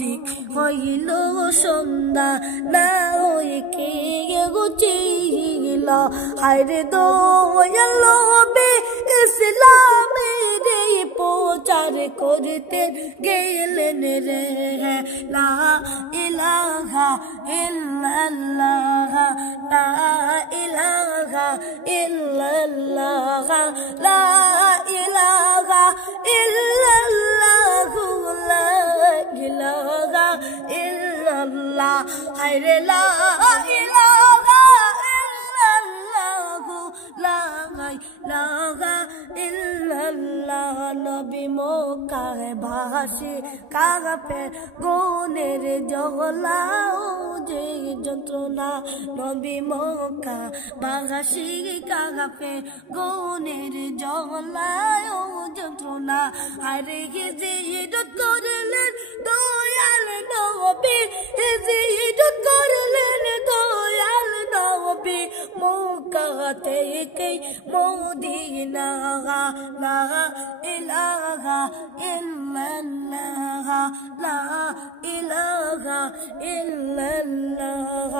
দিক হইল সন্ধ্যা না হয়ে কে গুচিল হায়রে দয়াল নবী ইসলামের প্রচার করতে গেলেন রে লা ইলাহা ইল্লাল্লাহ লা ইলাহা ইল্লাল্লাহ লা ইলাহা ইল্লাল্লাহ লা ইলাহা ইল্লাল্লাহ হায়রে লা ইলাহা ইল্লাল্লাহ লা ইলাহা ইল্লাল্লাহ নবী মক্কায় ভাসে কাঁপে গুণের জ্বালা ও যে যন্ত্রণা নবী মক্কা ভাসে কাঁপে গুণের জ্বালা ও যন্ত্রণা আরে হিজরত করলেন দয়াল নবী হিজরত করলেন দয়াল নবী মক্কা থেকে মদিনা লা ইলাহা ইল্লাল্লাহ লা ইলাহা ইল্লাল্লাহ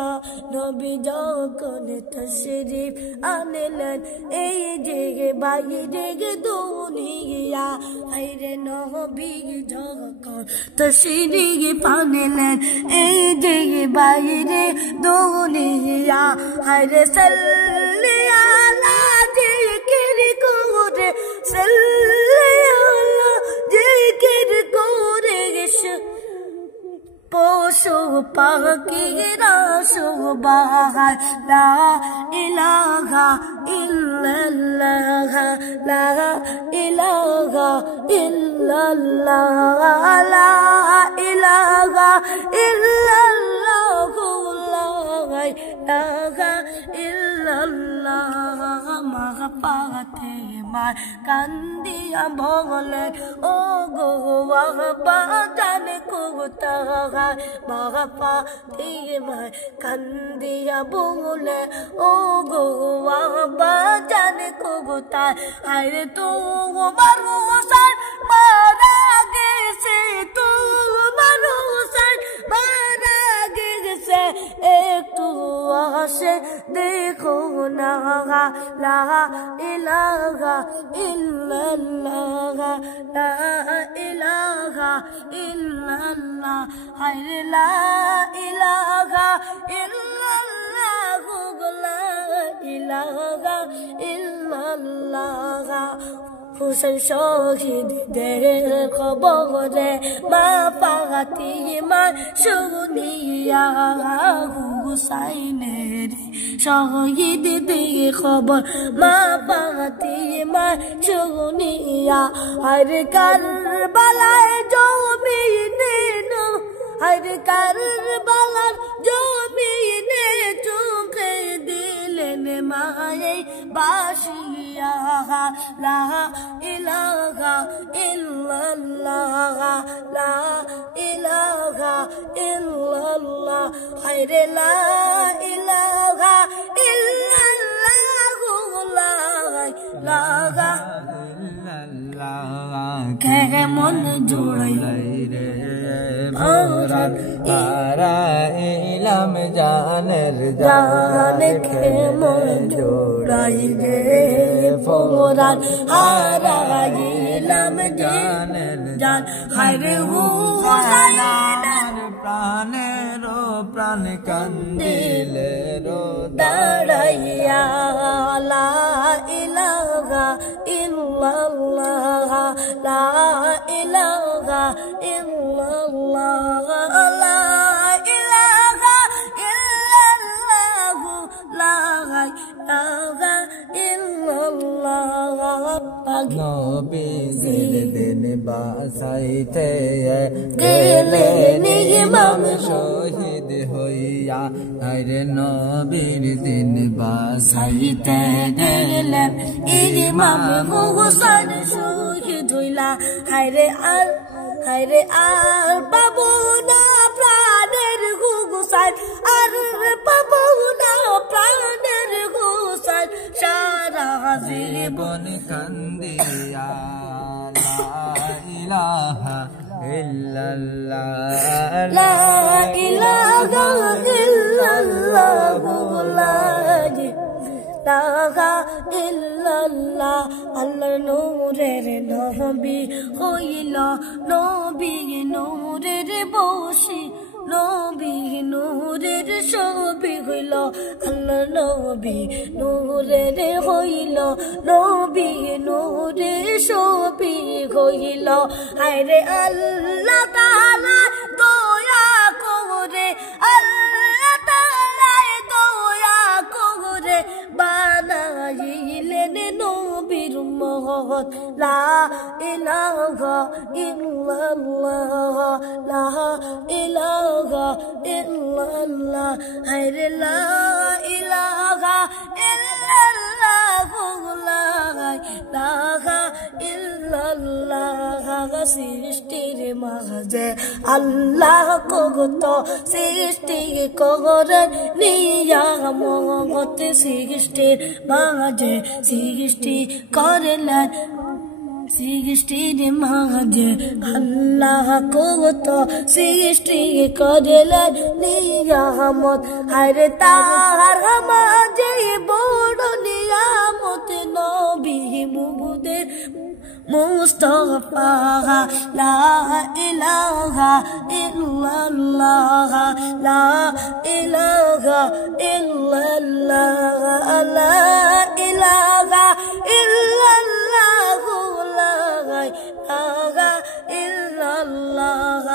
নবী যখন তশরিফ আনলেন এই যে বাইরে দুনিয়া হায়রে নবী যখন তশরিফ আনলেন এই যে বাইরে দুনিয়া হায়রে সাল্লি আলা জিকির করে সাল্লি আলা জিকির করে পশু পাখিরা সুবহান লা ইলাহা ইল্লাল্লাহ লা ইলাহা ইল্লাল্লাহ লা ইলাহা ইল্লাল্লাহ লা ইলাহা ইল্লাল্লাহ মাগফাতে মার কান্দিয়া বলে ও গো ওয়াহবা জানে কোথায় মাগফাতে মার কান্দিয়া বলে ও গো ওয়াহবা জানে কোথায় আরে তো মানুষার মারা গেছে তো মানুষার মারা গেছে একটু আসে দেখো না লা ইলাহা ইল্লাল্লাহ লা ইলাহা ইল্লাল্লাহ হায়রে লা ইলাহা ইল্লাল্লাহ লা ইলাহা ইল্লাল্লাহ হুসেন শহীদের খবরে মা ফাতিমা শুনিয়া হুসাইনের শহীদের খবর মা ফাতিমা শুনিয়া আর কারবালায় জমিনে আর কারবালার জমিনে চোখে দিলেন মায়ে বাসিয়া লা ইলাহা ইল্লাল্লাহ লা ইলাহা ইল্লাল্লাহ হায়রে লা ইলাহা ইল্লাল্লাহ লা ইলাহা ইল্লাল্লাহ কেমন জোড়াই রে ভরান তারা ইলাম জানের জান কেমন জোড়াই রে ভরান হারাইলাম জানের জান হায়রে হুসাইন প্রাণের প্রাণ কান্দিলে দাঁড়াইয়া লা ইলাহা ইল্লাল্লাহ লা ইলাহা ইল্লাল্লাহ লা ইলাহা ইল্লাল্লাহ লা ইলাহা ইল্লাল্লাহ নবী দিন বাসাইতে গেলেন ইমাম শহীদ হইয়া আরে নবীর দিন বাসাইতে গেলেন ইমাম হুসাইন শহীদ হইলা হায়রে আর বাবু না প্রাণের হুসাইন আর বাবু না প্রাণের হুসাইন সারা জীবন কান্দিয়া লা ইলাহা ইল্লাল্লাহ লা ইলাহা ইল্লাল্লাহ লা ইলাহা ইল্লাল্লাহ আল্লাহর নূরের নবী হইল নবী নূরের বসি নবী নূরের ছবি হইল আল্লাহর নবী নূরের হইল নবী নূরের ছবি হইল হায়রে আল্লাহ তাআলা দয়া করে আল্লাহ তাআলা দয়া করে বানাইলেন নবীর উম্মত লা ইলাহা ইল্লাল্লাহ লা ইলাহা ইল্লাল্লাহ হায়রে লা ইলাহা ইল্লাল্লাহ লা ইলাহা ইল্লাল্লাহ সৃষ্টির মাঝে আল্লাহ কত সৃষ্টি করেন নিয়ামত সৃষ্টির মাঝে সৃষ্টি করলেন সৃষ্টির মাঝে আল্লাহ কত সৃষ্টি করলেন নিয়ামত হায়রে তাহার মাঝে বড় নিয়ামত নবী মুহাম্মদের মুস্তাফা লা ইলাহা ইল্লাল্লাহ লা ইলাহা ইল্লাল্লাহ লা ইলাহা ইল্লাল্লাহ লা ইলাহা ইল্লাল্লাহ